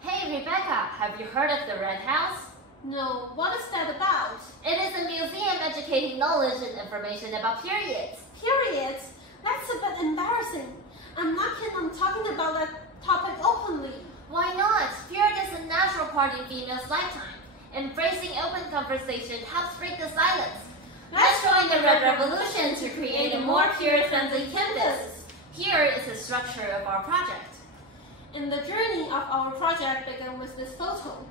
Hey Rebecca, have you heard of the Red House? No, what is that about? It is a museum educating knowledge and information about periods. Periods? That's a bit embarrassing. I'm not keen on talking about that topic openly. Why not? Period is a natural part in females' lifetime. Embracing open conversation helps break the silence. Let's join the Red Revolution to create a more period-friendly campus. Here is the structure of our project. And the journey of our project began with this photo.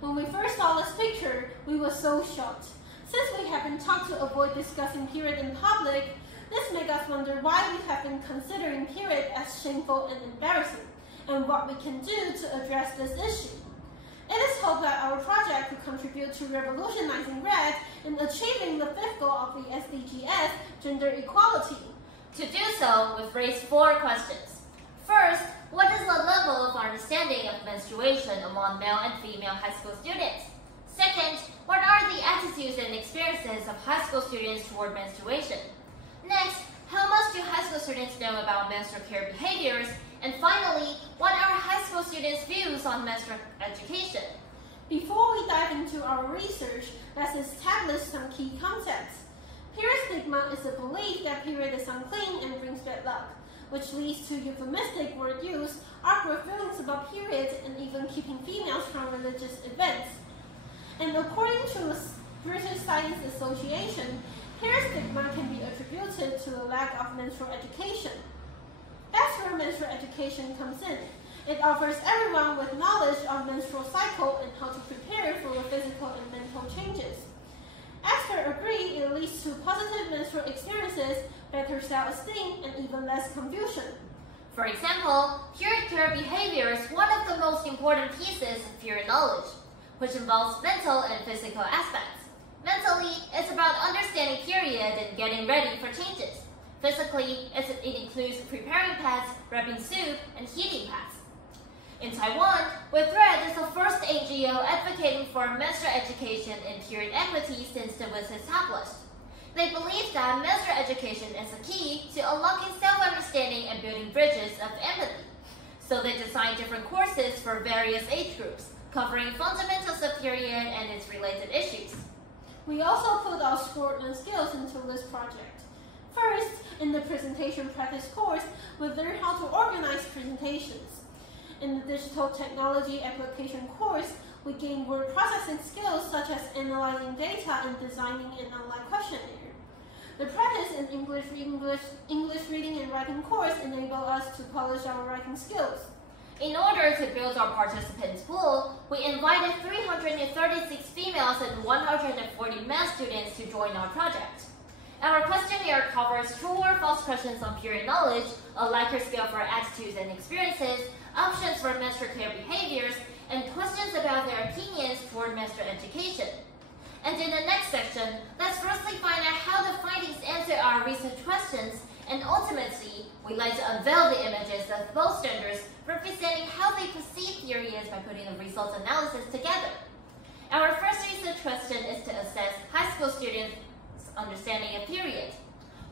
When we first saw this picture, we were so shocked. Since we have been taught to avoid discussing period in public, this makes us wonder why we have been considering period as shameful and embarrassing, and what we can do to address this issue. It is hoped that our project could contribute to revolutionizing Red and achieving the fifth goal of the SDGs, gender equality. To do so, we've raised 4 questions. First, what is the level of understanding of menstruation among male and female high school students? Second, what are the attitudes and experiences of high school students toward menstruation? Next, how much do high school students know about menstrual care behaviors? And finally, what are high school students' views on menstrual education? Before we dive into our research, let's establish some key concepts. Period stigma is the belief that period is unclean and brings bad luck, which leads to euphemistic word use, awkward feelings about periods, and even keeping females from religious events. And according to the British Science Association, period stigma can be attributed to a lack of menstrual education. That's where menstrual education comes in. It offers everyone with knowledge of menstrual cycle and how to prepare for the physical and mental changes. Experts agree it leads to positive menstrual experiences, better self-esteem, and even less confusion. For example, period care behavior is one of the most important pieces of period knowledge, which involves mental and physical aspects. Mentally, it's about understanding period and getting ready for changes. Physically, it includes preparing pads, wrapping soup, and heating pads. In Taiwan, Red is the first NGO advocating for menstrual education and period equity since it was established. They believe that menstrual education is a key to unlocking self-understanding and building bridges of empathy. So they designed different courses for various age groups, covering fundamentals of period and its related issues. We also put our sport and skills into this project. First, in the presentation practice course, we learned how to organize presentations. In the digital technology application course, we gained word processing skills such as analyzing data and designing an online questionnaire. The practice in English reading and writing course enabled us to polish our writing skills. In order to build our participants pool, we invited 336 females and 140 male students to join our project. Our questionnaire covers true or false questions on period knowledge, a Likert scale for attitudes and experiences, options for menstrual care behaviors, and questions about their opinions toward menstrual education. And in the next section, let's firstly find out how the findings answer our research questions, and ultimately, we'd like to unveil the images of both genders representing how they perceive periods by putting the results analysis together. Our first research question is to assess high school students' understanding of period.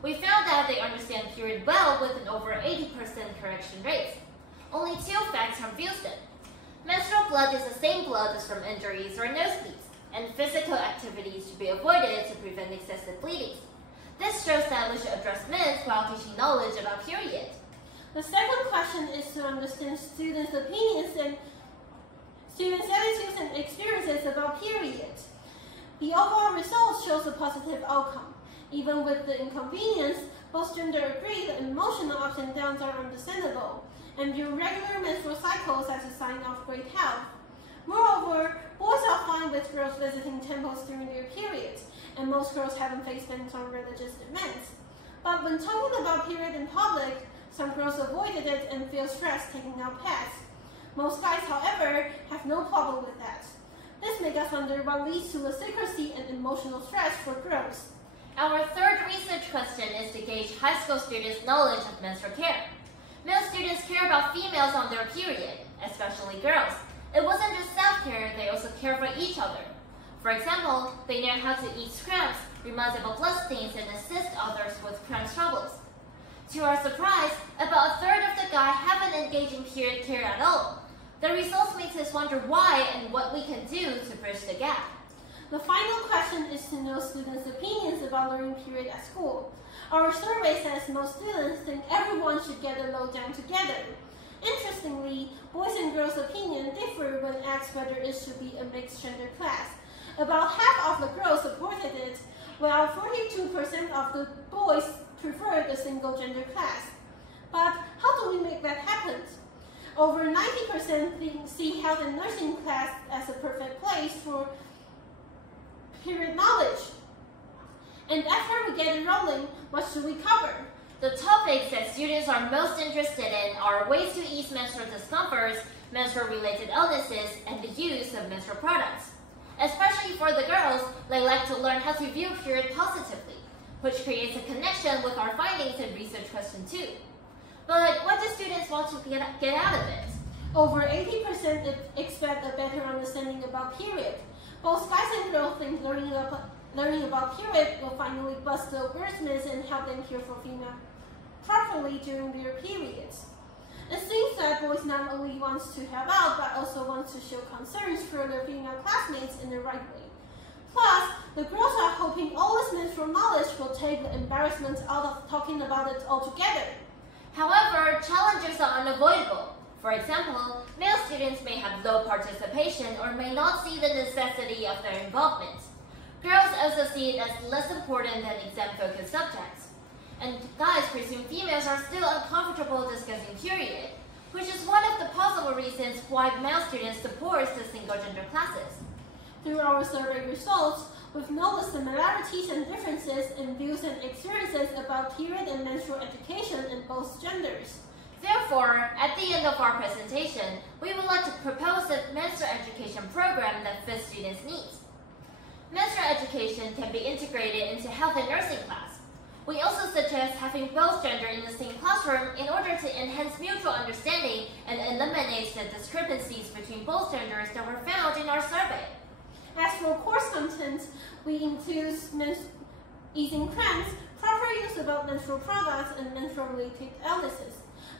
We found that they understand period well with an over 80% correction rate. Only 2 facts confuse them. Menstrual blood is the same blood as from injuries or nosebleeds, and physical activities should be avoided to prevent excessive bleeding. This shows that we should address myths while teaching knowledge about period. The second question is to understand students' opinions and students' attitudes and experiences about period. The overall result shows a positive outcome. Even with the inconvenience, both genders agree that emotional ups and downs are understandable, and view regular menstrual cycles as a sign of great health. Moreover, boys are fine with girls visiting temples during their periods, and most girls haven't faced bans on religious events. But when talking about period in public, some girls avoided it and feel stressed taking out pads. Most guys, however, have no problem with that. This makes us wonder what leads to the secrecy and emotional stress for girls. Our third research question is to gauge high school students' knowledge of menstrual care. Male students care about females on their period, especially girls. It wasn't just self-care, they also care for each other. For example, they know how to eat scraps, remind them of blood stains, and assist others with cramp troubles. To our surprise, about a third of the guys haven't engaged in period care at all. The results made audiences wonder why and what we can do to bridge the gap. The final question is to know students' opinions about learning period at school. Our survey says most students think everyone should get a lowdown together. Interestingly, boys and girls' opinion differ when asked whether it should be a mixed-gender class. About half of the girls supported it, while 42% of the boys preferred a single-gender class. But how do we make that happen? Over 90% see health and nursing class as a perfect place for period knowledge. And after we get it rolling, what should we cover? The topics that students are most interested in are ways to ease menstrual discomforts, menstrual-related illnesses, and the use of menstrual products. Especially for the girls, they like to learn how to view period positively, which creates a connection with our findings in research question 2. But what do students want to get out of it? Over 80% expect a better understanding about period. Both guys and girls think learning about period will finally bust the worst myths and help them care for female properly during their periods. It seems that boys not only want to help out, but also want to show concerns for their female classmates in the right way. Plus, the girls are hoping all this menstrual knowledge will take the embarrassment out of talking about it altogether. However, challenges are unavoidable. For example, male students may have low participation or may not see the necessity of their involvement. Girls also see it as less important than exam-focused subjects. And guys presume females are still uncomfortable discussing period, which is one of the possible reasons why male students support the single-gender classes. Through our survey results, we've noticed similarities and differences in views and experiences about period and menstrual education in both genders. Therefore, at the end of our presentation, we would like to propose a menstrual education program that fits students' needs. Menstrual education can be integrated into health and nursing class. We also suggest having both gender in the same classroom in order to enhance mutual understanding and eliminate the discrepancies between both genders that were found in our survey. As for course content, we include easing cramps, proper use of menstrual products, and menstrual-related illnesses.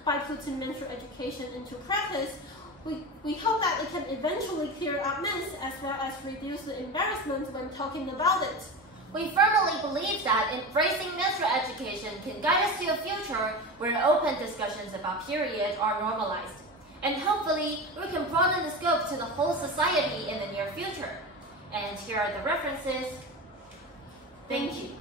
By putting menstrual education into practice, we hope that it can eventually clear up myths as well as reduce the embarrassment when talking about it. We firmly believe that embracing menstrual education can guide us to a future where open discussions about period are normalized. And hopefully, we can broaden the scope to the whole society in the near future. And here are the references. Thank you.